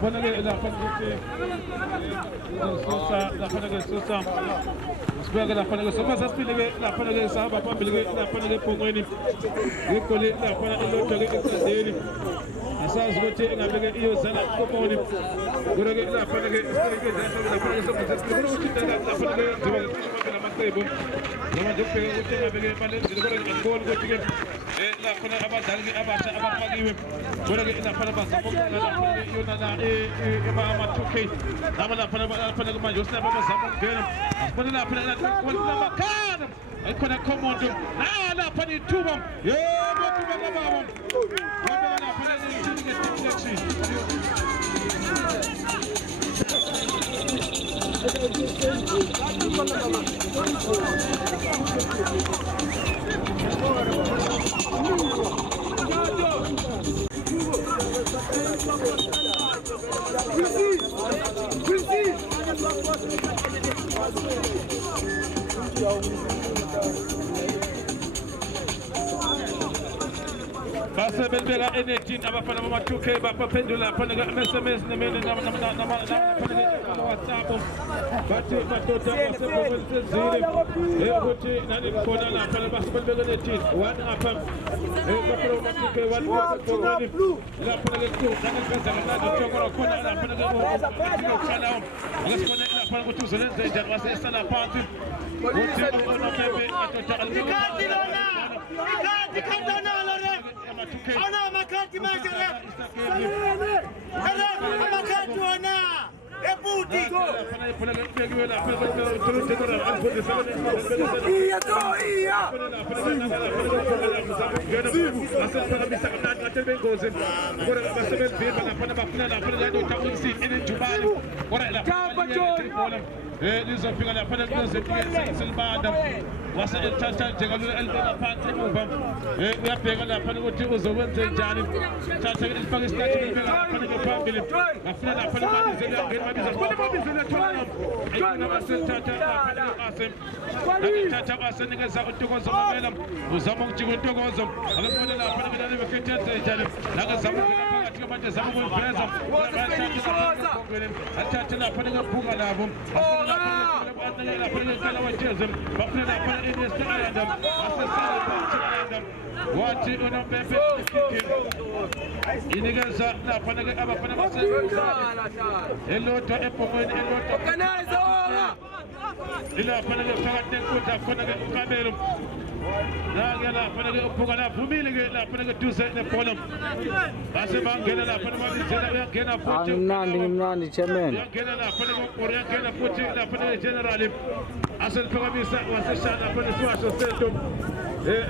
Ponele la ponele Sosa. Spera la ponele Sosa spile la ponele Saba pambile la ponele Pongweni. Ikole la ponele Lotore Ekadeli. Asa zwote ngabeke iyo zala komoni. Gurege la ponele spile la ponele Sosa spile la ponele Diba la Matebo. Nama jope wote ngabeke pale gurege ngol wote la ponele abadali abata abapagi. Gurege la ponele Basako la Yonana Emma Tuke, Namala Panama, Joseph Samuel, Aspanana Panama, I could have come on to Nana Pani Tubum, yeah, Basa belbela enetin abafana mama tuke bapa pendula panaga SMS na mena na panaga WhatsApp batu batota basa bobel zire wote nani kona na panaga basa belbela enetin one apam kapro matuke one pogani la panaga tu nani kaza na chokoro kona na panaga kala ngasipona na panaga tu zolenze jangwasa esana patu wote ona bebe atota algo Ana makati majere. Ana makati wana. Ebuti. Iya to iya. wasa tata jegalu elbana pante mubam ya pegala pana wote uzowente jani tata il pakistan ci pegala pana ko pambele afna la pana ma zela gema bisa ko ma bisa tona ina wasa tata asem tata asem nga za utoko zo melam uzamo ci utoko zo ala pana la pana ga dale bekete jani naga zamu katika mate zamu ko presa tata la pana ga buga la bum la pana kala wajezem bafna la pana Wati una pepe inigaza na panaga aba panama eloto epomo eloto Organize ora. ila panaga pagate kuta panaga kabelo la gala panaga pogala fumile la panaga tuze ne polom base bangela la panama zela gena foto Nandi chairman gena la panaga korea gena foto la panaga general asal pagabisa wasasha la panaga suaso sento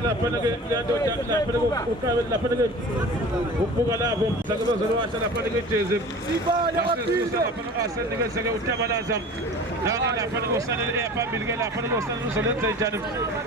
la panaga la panaga ukawe la panaga upugala vom sagaba zoro asha la panaga teze asal panaga asal niga saga utabala zam la panaga sana e pambilge la panaga sana solente janum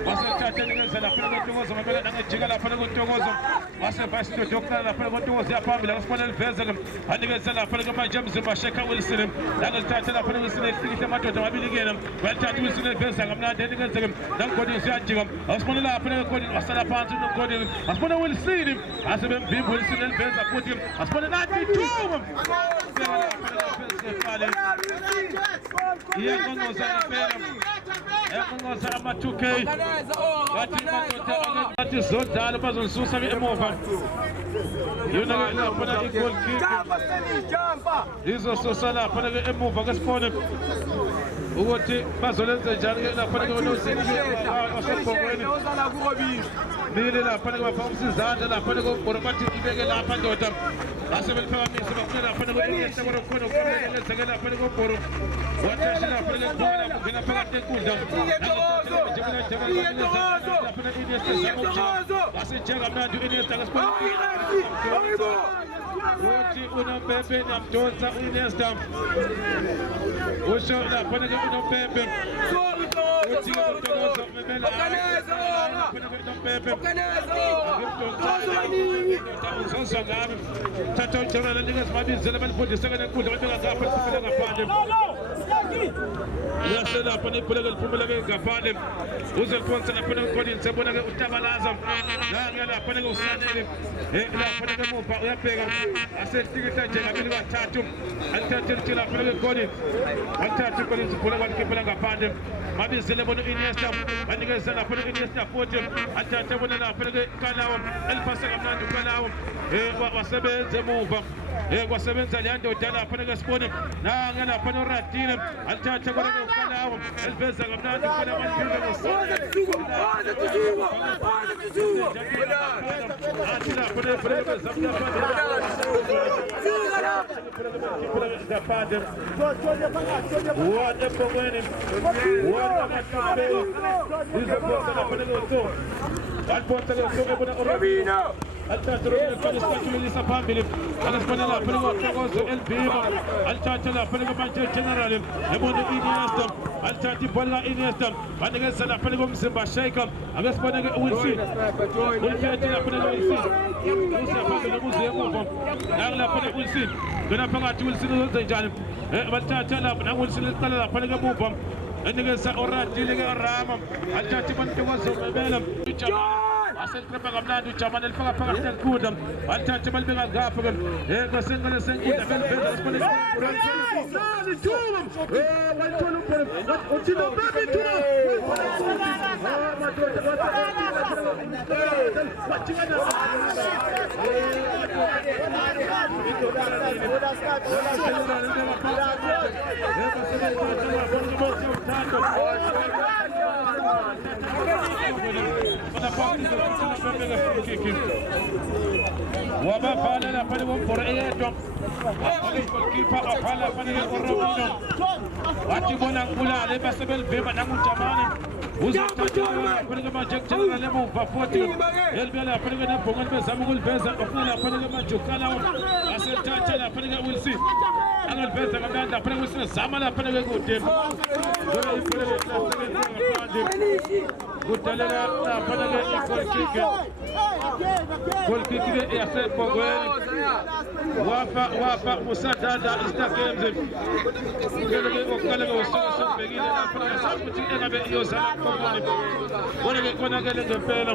asal tata niga la panaga tumo zama bela nanga jiga la panaga tumo zam asal basto dokta la panaga tumo ya pambila asal vezagam aniga la panaga ma jam zama shaka wilsinem nanga tata la panaga sana tikita mato tamabilige nam wal tata wilsinem vezagam na deniga zagam dan ko din sa jigam asal la panaga ko din asal pantu no ko din asal will see him asal bim wilsinem vezagam ko din asal na ti tumam iya kongo sana peram kongo sana matuke bati makota bati zota albazo susa mi emova yona la pana equal kick hizo susa la pana emova gaspone uwote bazolenza jani la pana ngono singi asopo weni nile la pana kwa famsi zanda la pana kwa borobati ibege la pana dota asabel fami sabakna la pana kwa yesta boro kono kono sagala pana kwa boro wata shina pana kwa gina pana te kunda Woti una pepe nam tonsa Iniesta. Osho la pana kwa una pepe. Woti utogozo mebela. Organize ora. Pepe. Organize ora. Sonsa gabe. Tato chora la liga smabi zelebel podi sagala kunda wala gafa kufika na pande. Yasela pani pulagal pumulagal gafalim. Uzal ponsa na pani kodin sabunagal utabalazam. Ngala pani usanele. La pani mo pa ya pega. Asel tigita jela bilwa tatum. Altatir tila pani kodin. Altatir kodin pulagal kipulagal gafalim. Mabi zelebono Iniesta. Maniga zana pani Iniesta fotim. Altatir bona na pani kanawam. Elfasa amna kanawam. Wasabe zemuva. Wasabenza liando jana pana sponi na ngana pana ratine altacha kwa kanao elbeza gamna kana manjinga atila pana pana zamna pana wada pomene wada matabe hizo kwa pana goto alponta goto kuna orabino التاترون الفلسطيني اللي سافامبلي الاسبانيا لا فريق تاغوز البيما التاتلا لا فريق مانشستر جنرال يمون إنيستا التاتي بولا إنيستا بعدين سلا فريق مسمى شايكا الاسبانيا ويلسي والتاتي لا فريق ويلسي موسى فامبلي موسى يموفم لا فريق ويلسي كنا فقط ويلسي زي جانب التاتي لا ويلسي لا فريق موفم عندك سأورات جيلي الرامم التاتي من توزع بينهم asal kerana gamnadu caman elfaga pagat tel kudam anta camal bengal gafagan ko sengale senguda ben bezas pone sali tumam wal tolum pore otino baby tuma ma to pachingana وما فعل لا فني فرعيتهم كيف فعل فني الرومينو واتبونا نقول عليه بس بالبيبا نمو جماني وزاتنا فني ما جك جنا لمو ففوتي يلبلا فني نبغون بزامول بزا أفنى فني ما جوكانا أسرتنا لا فني ويلسي أنا البزا ما كان فني ويلسي زاملا فني يقولون Gutale la panaga ikol kike ya sepo gweni wafa musadada istakemze gelege okalaga usoso begile la panaga saputi egabe yosala kongani wonege kona gelege pelo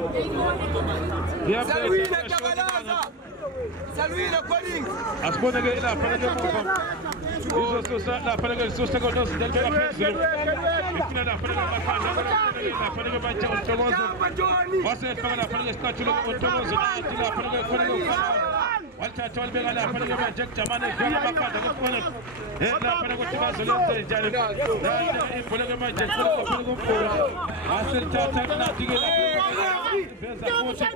ya Salut le calling. Asponege la panaga mofa izo sosa la panaga sosa ko dos del bela pese ikina la panaga mafana la panaga bacha ontomozo wase fanga la panaga skatulo ontomozo la panaga panaga walta tol be la panaga bacha jamane gona bakata ko pone la panaga tibazo le jale la panaga bacha ko panaga ko asel tata na dige la pesa poche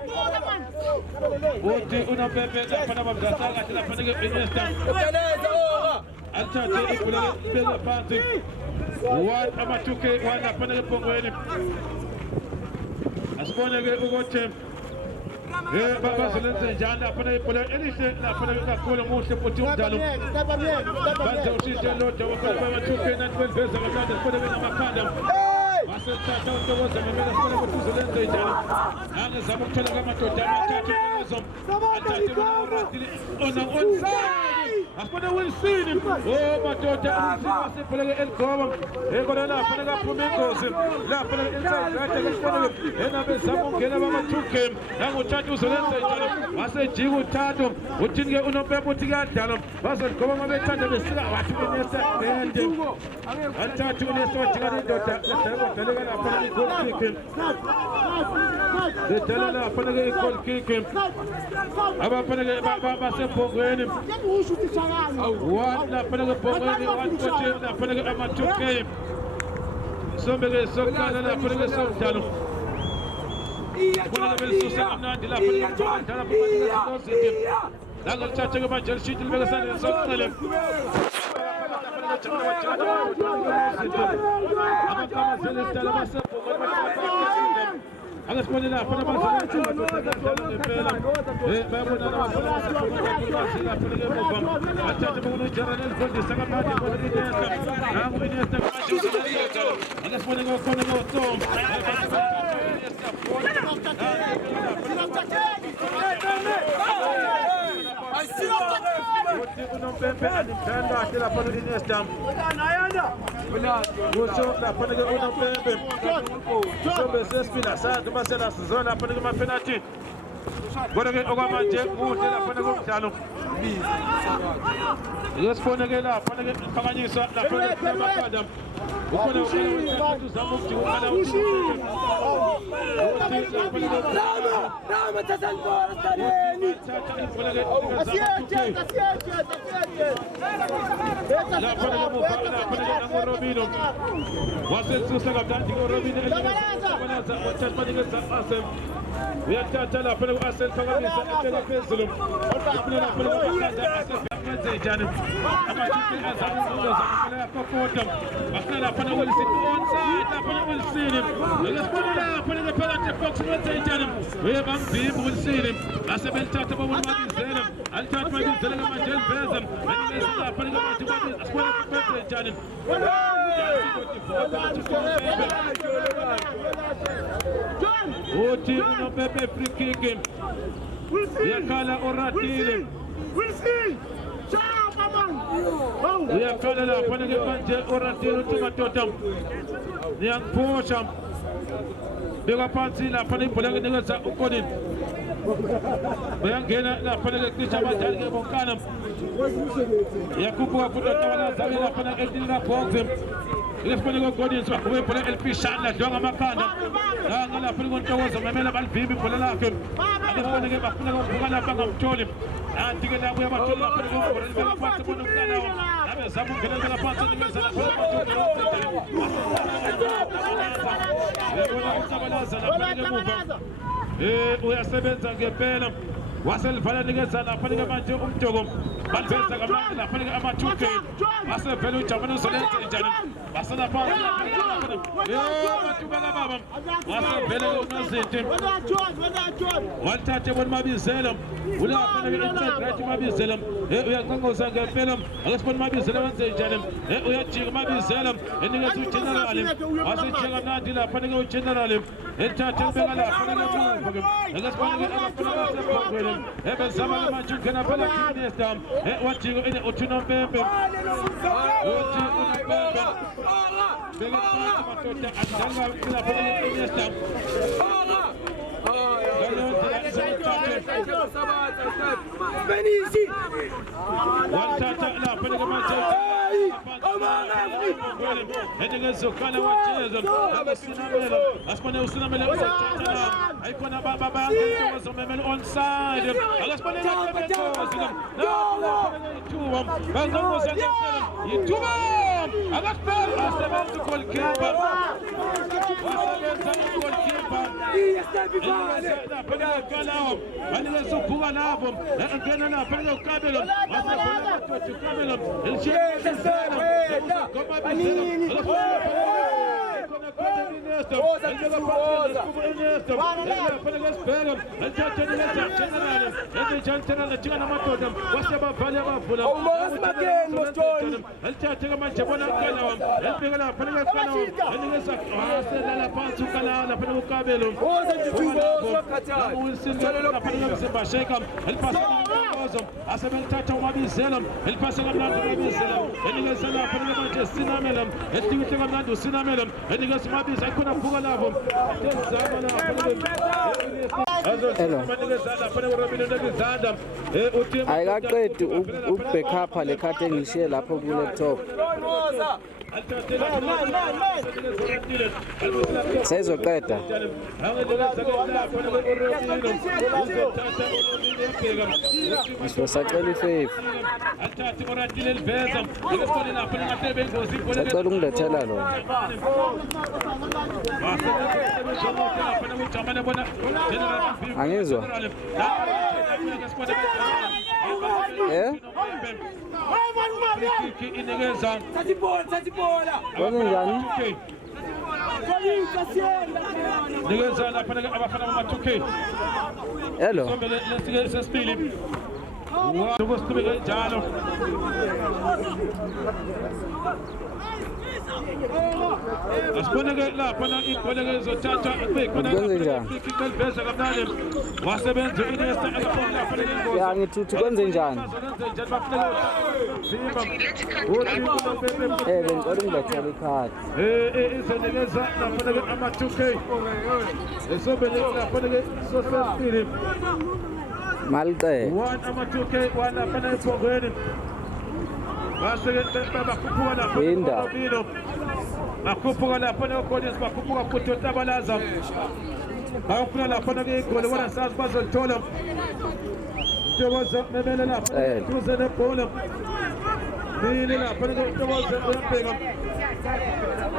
wote una bebe la panaga bacha la panaga Iniesta Alta te ikula bela party wan amatuke wana panaga pongweni asponege ugoche baba solense janda panaga pole elise la panaga kola mose poti dalo banza usije lote wakala amatuke na twelve za mtanda panaga na makanda basa tata utoza memela panaga tuzolense jana anga zamutela kama totama tatu zom alta te wana ona onsa Apana Wilson, oh Matota, Wilson, Pelaga El Covam, Egola, Panaga Pumengos, La Panaga inside, and I bet someone can have a two came, and will chat to Solenta, I said, Jiwu Tatum, Utinga Unopepo Tigatanum, Basan Covam, I bet the Silla, what to and Tatu Nesta, Telegram, Panaga Gold Kicking, the Telegram, Panaga Gold Kicking, Abba Panaga Basapo, what la panaga pongani what coche la panaga amatuke somebege sokana la panaga somtalo panaga bel susamna de la panaga dala panaga sosite dala chacha ba jalshi til bega san somtale ama kama celeste la basa Alas pone la pone más babu na na acha bunu jarane ko de saga pati ko de na mu ni esta alas pone go tom I see kusho lapha ke uNompembe sombe sesipila santu masela sizona lapha ke ma-penalty kodwa ke okwamanje kuhle lapha ke umdlalo yesibone ke lapha ke iphakanyiswa lapha ke amaqanda ukhona uzama ukujikela Rama thatha ibhola stadeni. Robino wasesusa kamnandi Robino uyathatha lapha ku-Arsenal phakamisa ebeka phezulu ufuna lapha ku-Arsenal njani amathuphi azama ukuzama yakokota bafuna lapha ku-Wilson onside lapha ku-Wilson ngesibona lapha ngephakathi box wenze njani uyabamvimba u-Wilson asebelithatha babona mabizela alithatha mabizela ngamanje eliveza lapha ngamanje asibona wenze njani uthi uNompembe free kick yakhala oratile uyakhala lapha manje oratile uthi madoda niyangiphosha beka phansi lapha ibhola kenikeza ukonini bayangena lapha cisha abadlali ke bonkana yakhuphuka futhi otawalaza lapha etilila box Ilesibone koGordons bakube ibhola elifishane ladliwa ngamakhanda la ngalapha kontokozo memela balivimba ibhola lakhe akesibone ke bafuna ukuvuka lapha ngamtholi anti ke la kuya bathola lapha ngobhola libeka phansi bona umntana abe zama ukungena beka phansi ngeza lapha uyasebenza ngempela waselivala nikeza lapha manje umjoko baliveza kamnandi lapha ama-2K wasevele ujabane uzolenza njani basala phansi batubeka baba wasevele unazinti walithathe bona mabizela ulapha inside right mabizela uyanqonqoza ngempela akesibona mabizela wenze njani uyajika mabizela enikeza ugenerali wasejika kamnandi lapha ugenerali elithathe libeka lapha akesibona abafuna basephangwele ebezama manje ungena phela Kinesta wajika ene uthi uNompembe uthi uNompembe beka phansi madoda adanga lapha Kinesta wathatha lapha manje eningezokhala wajezo abesinamela asibone usinamela usathatha ayikhona baba ngizomemela onside akasibone ithuba bangomoza ngempela ithuba akaphela asebenza goalkeeper wasebenza goalkeeper lapha banikeza ukhuka lapho ngena lapha ukabelo wasebona madoda ukabelo asebelithatha umabizela elipasa kamnandi umabizela enikeza lapha manje sinamela etikuthe kamnandi usinamela enikeza umabiza ayikhona vuka lapho ezama lapho ayikaqedi ukubackupa le khadi engishiye lapho ku-laptop seyizoqeda sacela ifevu sacela ungilethela lona angizwa kwenzenjani nikeza lapha abafana bama-2K hello sesibili Tukusiqhubeka njalo. Asiboneke lapha ibhola ezothatha bekhona ibeza kamnandi wasebenza Iniesta akafona lapha lengozi. Ya ngithi kwenze njani? Bengicela ngibethele ikhadi. Izonikeza lapha ama-2K. Esobele lapha sosesibili. Malicele. One ama-2K, one lapha ephongweni. Bakhuphuka lapha ephongweni. Bakhuphuka lapha ne-audience bakhuphuka futhi otabalaza. Bayofuna lapha igoli wona sazi bazolithola. Ntokozo memele lapha duze nebhola. Mile lapha ntokozo uyabheka.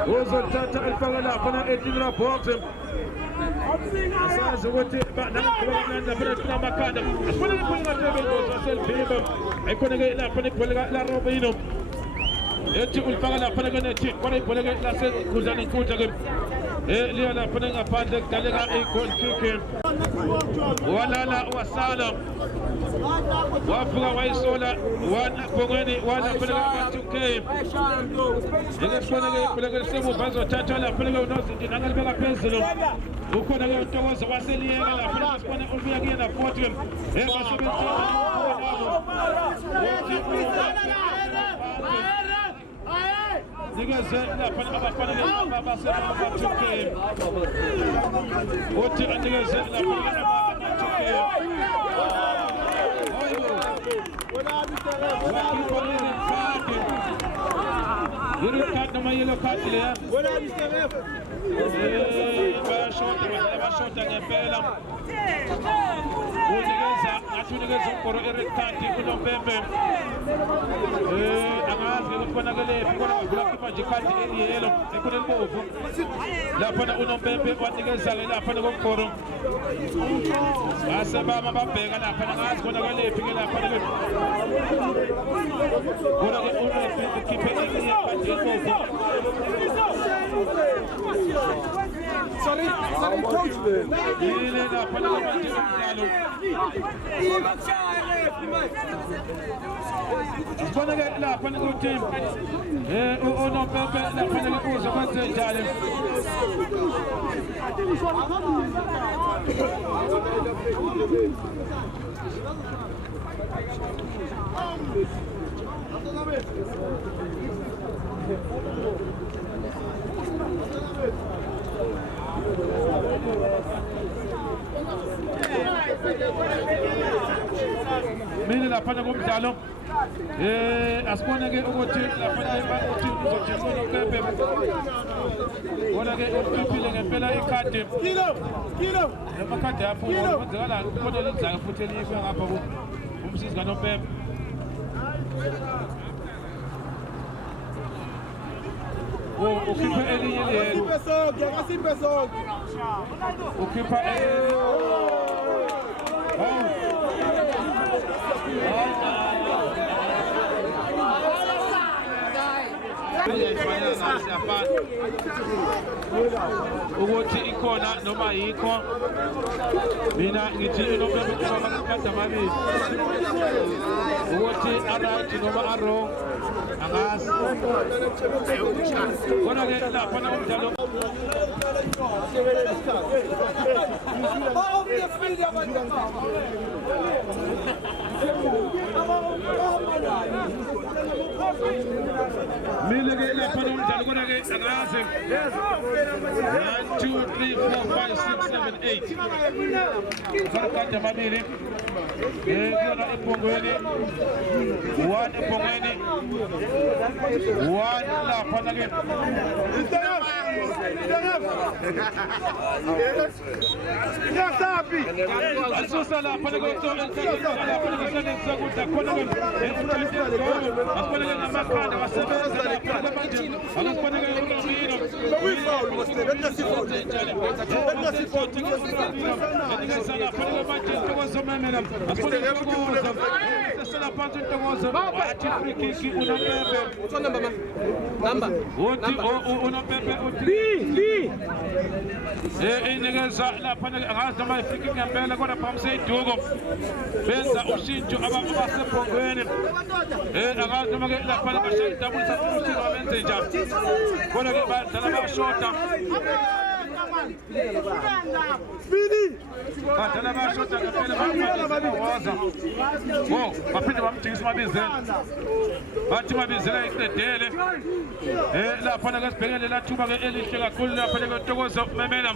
Uzothatha alifaka lapha na-18 box. Asazi ukuthi nangikhulumanga lapha amakhanda. Asifuna ibhola ngasebenza waselibhimba. Ayikhona-ke lapha ibhola la Robinho. Ethi ulifaka lapha nethi kona ibhola lasekhundlane inkundla-ke. Liya lapha ngaphandle kudaleka i-goal kick. Walala wasala. Wavuka wayisola phongweni walapha ama-2K. Ngekubona-ke ibhola semuva azothathwa lapha unozinti nangalibeka phezulu. Ukhona-ke uNtokozo waseliyeka lapha sibona ubuya kuyena futhi. Nikeze lapha abafanele abasema-2K. Uthi anikeze lapha ama-2K. Yellow card noma yellow card leya. Bayashota ngempela. Unikeza unkoro i-red card uNompempe. Angazi ukuthi konakelephi kona wavula khipha nje ikhadi eliyelo ekhoneni bovu. Lapha uNompempe wanikeza-ke lapha konkoro. Base bama babheka lapha angazi konakelephi-ke lapha. Kona-ke uNompempe ukhiphe elinye ikhadi elibovu. Sorry, coach. Yile lapha manje umdlalo. Asiboneke lapha ukuthi uNompempe lapha kuze kwenze njalo. Mini lapha ngomdlalo asiboneke ukuthi lapha uthi uzothi uNompempe wona-ke ukhiphile ngempela ikhadi kilo amakhadi ayaphuma kwenzekala khona lidlaka futhi eliyifika ngapha umsizi kaNompempe. Ukhipha elinye liyelo ukhipha ukuthi ikhona noma yikho mina ngithi uNompempe kuba amakhadi amabili ukuthi aright noma wrong angazi kona-ke lapha umdlalo mile-ke lapha umdlalo kona-ke angazi 1 2 3 4 5 6 7 8 amakhadi amabili kuyona ephongweni 1 ephongweni 1 lapha na-ke asusa lapha na-ke asiboneke ngamakhanda wasebenza lapha manje akasiboneke uNompempe phansi Ntokozo wathi free kick unompempe What's your number, man? Number. uthi unompempe uthi inikeza lapha akazi noma free kick ngempela kodwa phamse iduko benza ushintsho abasebhongweni akazi noma ke lapha bashaya double substitution wabenze njani kodwa ke badlala bashota badlala bashota ngempela bawaza baphinde bamjikisa Mabizela bathi Mabizela iqedele lapha ke sibhekele la thuba ke elihle kakhulu lapha ke Ntokozo memela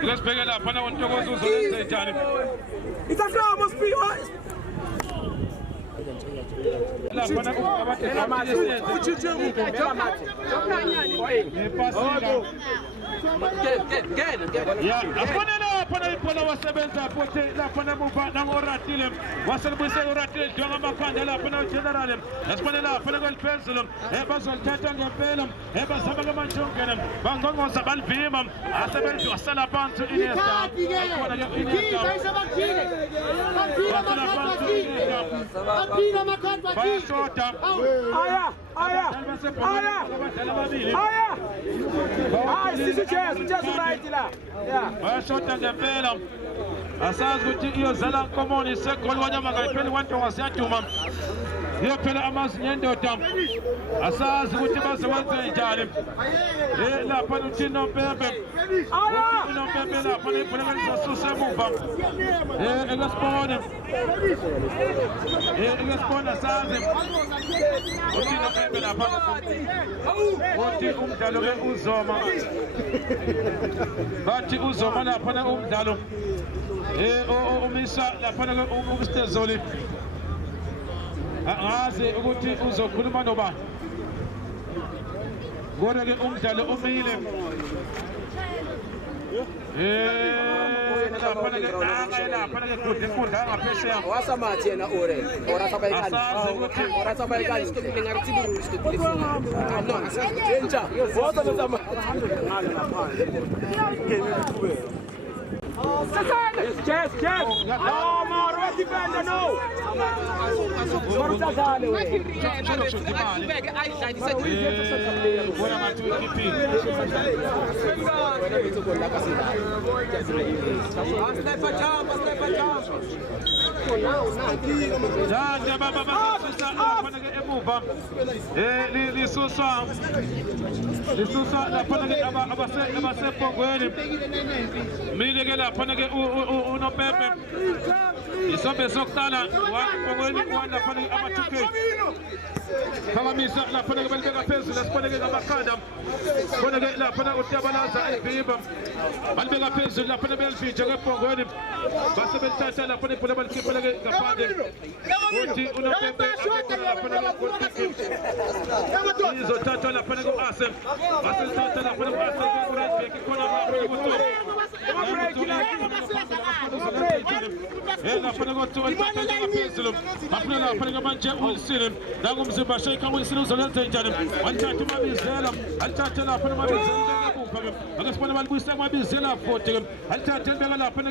ke sibhekele lapha na Ntokozo uzoyenza njani It's a flow, must be lapha na afonela lapha ipola wasebenza futhi lapha namuva nangoratile waselibuyise uratile dwa ngamakhanda lapha na general yasifonela lapha kweliphezulu bazolithatha ngempela bazama kamanjongena bangongoza balivima asebenza wasala phansi Iniesta ayibona ke Iniesta bayashota bayashota ngempela asazi ukuthi iyozala nkomoni segoli wanyama ngayipheli kwantonga siyaduma iyophela amazinyo endoda asazi ukuthi bazokwenza njani lapha uthi Nompempe lapha ibhola lizasusa emuva ekesibona sazi uthi Nompempe lapha uthi umdlalo ke uzoma bathi uzoma lapha umdlalo umisa lapha uMr Zoli ngazi ukuthi uzokhuluma noba kodwa ke umdlalo umile lapha ke kude inkundla ngaphesheya wasamathi yena ora sabayikani ngingakuthiburu isikole no asentsha voto bezama Yes. No, Maro, what defender, no. Maro Sazale, unompempe isombe sokuqala wapongweni lapha ama-2K phakamisa lapha balibeka phezulu esiboneke ngamakhanda boneke lapha uTyabalaza elivimba balibeka phezulu lapha belifitsha kepongweni base belithatha lapha ibhola balikhipha ngaphandle uthi unompempe izothathwa lapha ku-Ase base lithatha lapha ku-Ase ku-Redback khona lapha lapha manje ulisini nangumzimba sheka ulisini uzolenza njani walithatha uMabizela alithatha lapha uMabizela akasibona balibuyisa uMabizela futhi alithatha libeka lapha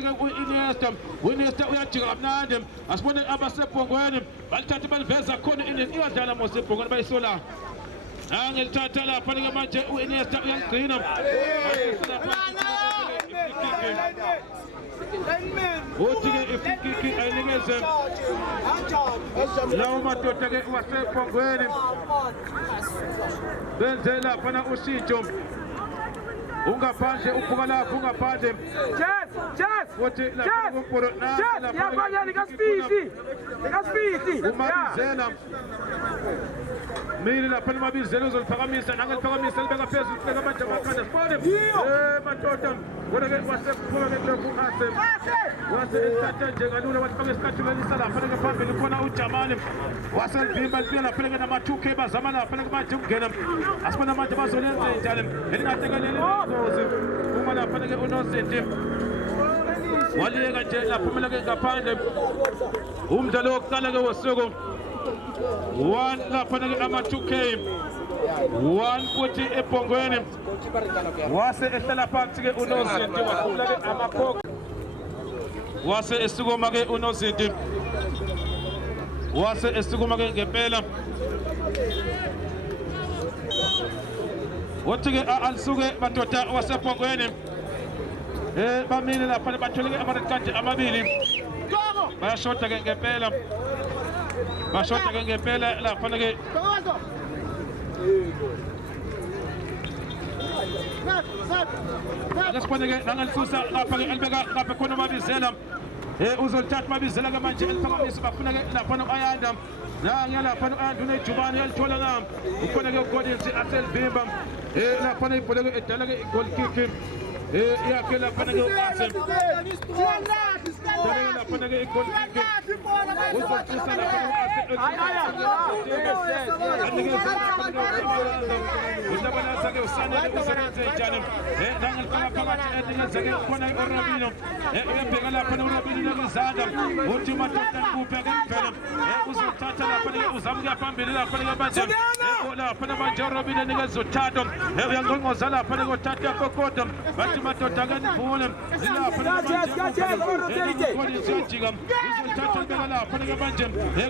Iniesta uyajika kamnandi asibone abasebhongweni balithatha baliveza khona iyadlala mosebhongweni bayisola angelithatha lapha manje uIniesta uyagcina uthi-ke ifrikiki ayinikeze lawo madoda-ke wasebhongweni benze laphana ushintsho ungaphandle uphuka lapho ungaphandle uMabizela mili lapha uMabizela uzoliphakamisa nangeliphakamisa libeka phezulu libeka manje amakhanda sibone madoda kodwa-ke wasephuka-ke kulokhu wase esithathe njengalula wasifaka esikathulelisa lapha phambili khona uJamali waselivimba lifika lapha nama-2K bazama lapha manje ukungena asibona manje bazolenza njani elingatekeleli ingozi uma lapha-ke uNozinti waliyeka nje laphumela-ke ngaphandle umdlalo wokuqala-ke wosuku 1 lapha-ke ama-2K 1 futhi ebhongweni wase ehlala phansi-ke uNozinti wakhula-ke amakhokho wase esukuma-ke uNozinti wase esukuma ke ngempela wothi-ke alisuke madoda wasebhongweni bamile lapha bathole ama-red card amabili bayashoda ke ngempela bashoda ke ngempela lapha-ke akasibone-ke nangalisusa lapha-ke elibeka lapha khona umabizela uzolithatha mabizela-ke manje eliphakamisa bafuna-ke laphana u-ayanda nangiya laphana u-ayanda unejubane uyalithola ngam ukhona-ke ugodinsi aselivimba laphana ibhola-ke edala-ke igol kiki yakhe laphana-ke u-asem laphana-ke igol kiki uzothusa laphana-ke usanele usebenze njani nangelifaka phakathi enikeze-ke khona i-orabino uyabheka laphana urabino nezandla uthi madoda kuphi-ke mvelo uzothatha laphana-ke uzamuke phambili laphana-ke manje laphana manje urabino enikeze uthando uyangqongqoza laphana-ke uthatha kokoda bathi madoda-ke nivule zilaphana-ke siyajika uzolithatha libeka laphana-ke manje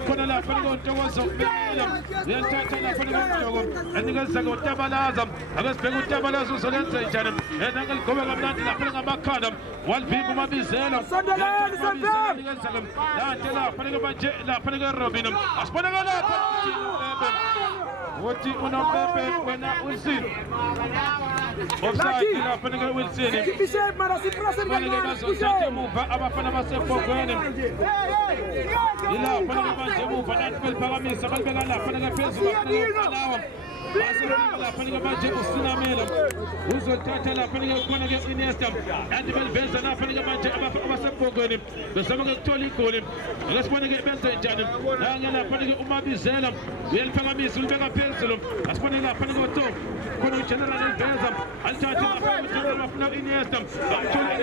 khona laphana-ke untokozo kubekela uyalithatha laphana-ke umdoko enikeze-ke utabalaza akasibheka utabalaza uzolenze njani nangeligobe kamnandi laphana ngamakhanda walivimba umabizela lante laphana-ke manje laphana-ke robino asiboneke lapha uthi unompempe wena Wilson offside laphana-ke Wilson bazothatha emuva abafana basebhongweni ilaphana-ke manje emuva nathi beliphakamisa balibeka laphana-ke phezulu lawa laphana-ke manje usinamela uzolithatha laphana-ke khona-ke Iniesta kanti beliveza laphana-ke manje abasebhongweni bezama-ke kuthola igoli akasibone-ke benze njani nange laphana-ke umabizela uyaliphakamisa ulibeka phezulu asibone laphana-ke oto khona ugeneral eliveza alithathe laphana ugeneral bafuna u-Iniesta amthole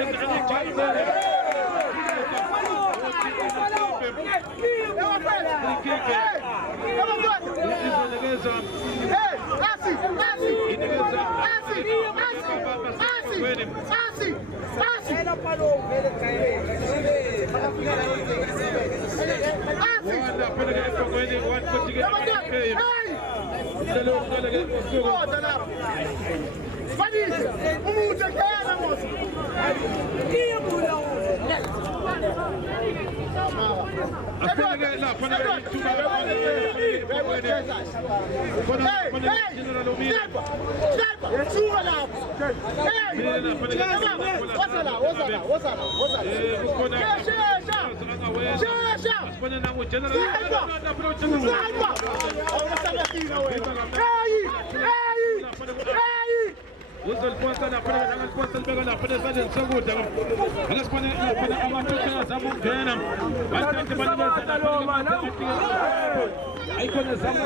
uzoliposta laphana angaliposta libeka laphana esandleni sokudla akasibone laphana amathokela zama ukungena bathathe banikeza laphana ayikhona zama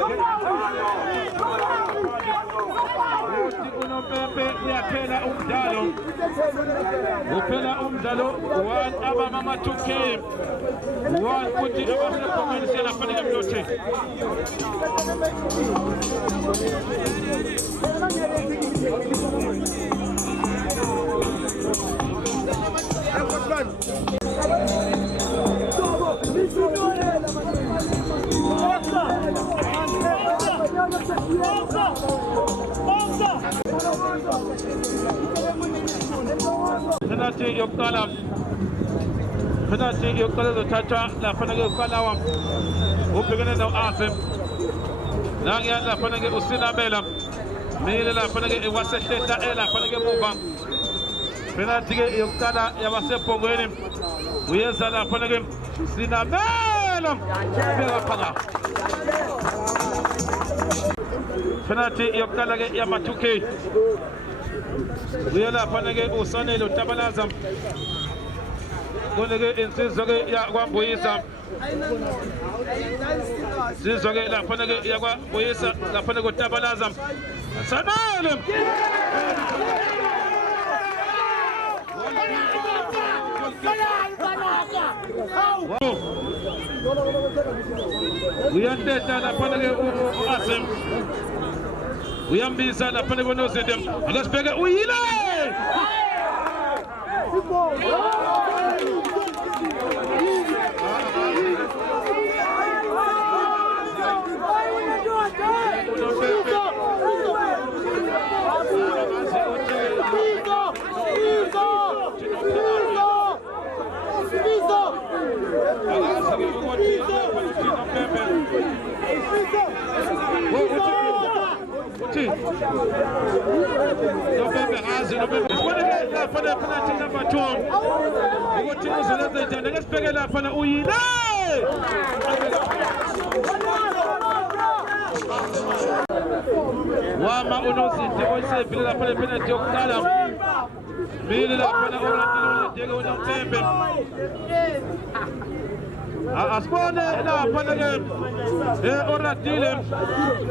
uthi unompempe uyaphela umdlalo uphela umdlalo 1 abama 2K 1 kuthi abasebhongweni siyalaphana emlothe penalty yokuqala zothathwa laphana-ke uqalawa ubhekene no-Asem nangiya laphana-ke usinamela mile laphana-ke wasehlehla laphana-ke emuva penalty-ke yokuqala yabasebhongweni uyeza laphana-ke sinamela beka phaka penalty yokuqala-ke yama-2K uye laphana-ke usanele utabalaza kone-ke insizwa-ke yakwambuyisa sizwa-ke laphana-ke yakwambuyisa laphana-ke utabalaza sanele uyanteta laphana-ke u-Asem uyambisa laphana-ke uNozidem akasibheke uyile November hazi November. Siboneke lapha penalty number 2. Ukuthi uzolenza njani ke sibheke lapha na uyile. Wama unozinti oyisevile lapha le penalty yokuqala. Mile lapha na Orantile Diego uNompembe. Asibone lapha ke Orantile.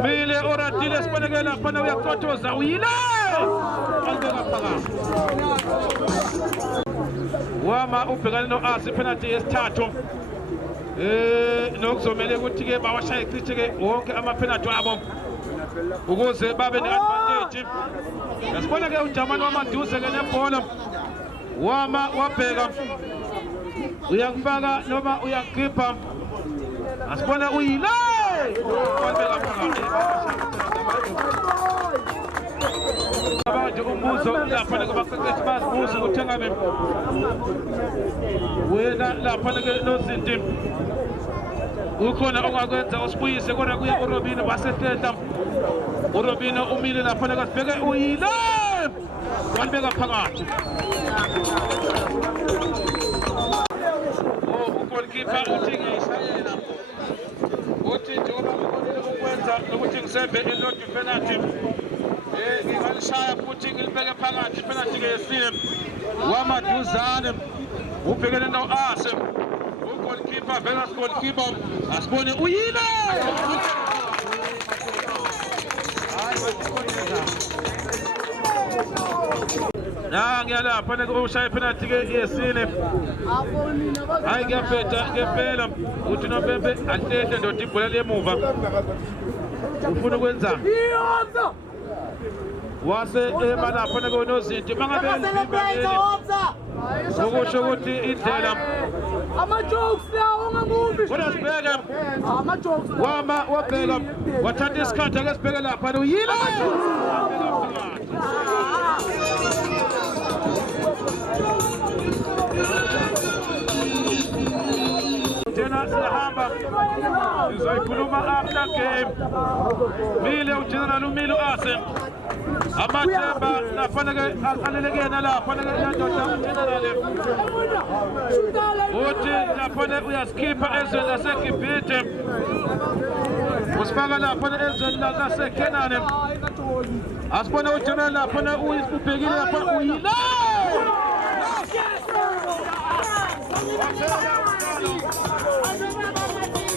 Mile Orantile siboneke lapha na uyakotoza uyile. Albeka phakathi. Wama ubhekane no-Asi penalty yesithathu. Nokuzomela ukuthi ke bawashaya cishe ke wonke ama-penalty abo ukuze babe ne-advantage. Yasibona ke uJamani wamaduze ke nebhola. Wama wabheka uyakufaka noma uyakhipha. Asibona uyile. Wabheka phakathi. Abanje umbuzo lapha kubaqeqeshi bazibuza ukuthi ngabe wena lapha ke nozinti ukhona ongakwenza usibuyise kodwa kuya uRobino wasehlela. uRobino umile lapha kasibheke uyile. Walibeka phakathi. Ugoalkeeper uthi ngiyishayela. Uthi njengoba ukhona ukwenza ukuthi ngisembe elodi penalty. Ngibalishaya futhi ngilibeke phakathi penalty ke yesine. Wamaduzane ubhekene no-Asi. Ugoalkeeper vela goalkeeper asibone uyile. Ngiyalapha ke ushaya penalty ke yesine. Hayi ngiyaphetha ngempela uthi November ahlele ndoda ibhola lemuva. Ufuna ukwenza wase emalapha ke unozinti mangabe elivimba ukusho ukuthi indlela ama-jokes lawo ungamuvi kodwa sibheke wama wabheka wathatha isikhathi ake sibheke lapha uyile. Tena sihamba sizoyikhuluma after game. Mile uGeneral umile u-Asi amathemba lafanele alelekena lapha njengoba uGeneral uthi lapha uyaskipha ezweni laseGibhithe usifaka lapha ezweni laseKenani. Asibone uGeneral lapha ubhekile lapha uyile.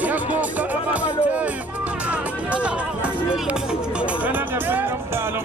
Yakuka amathemba. Wena ngempela umdlalo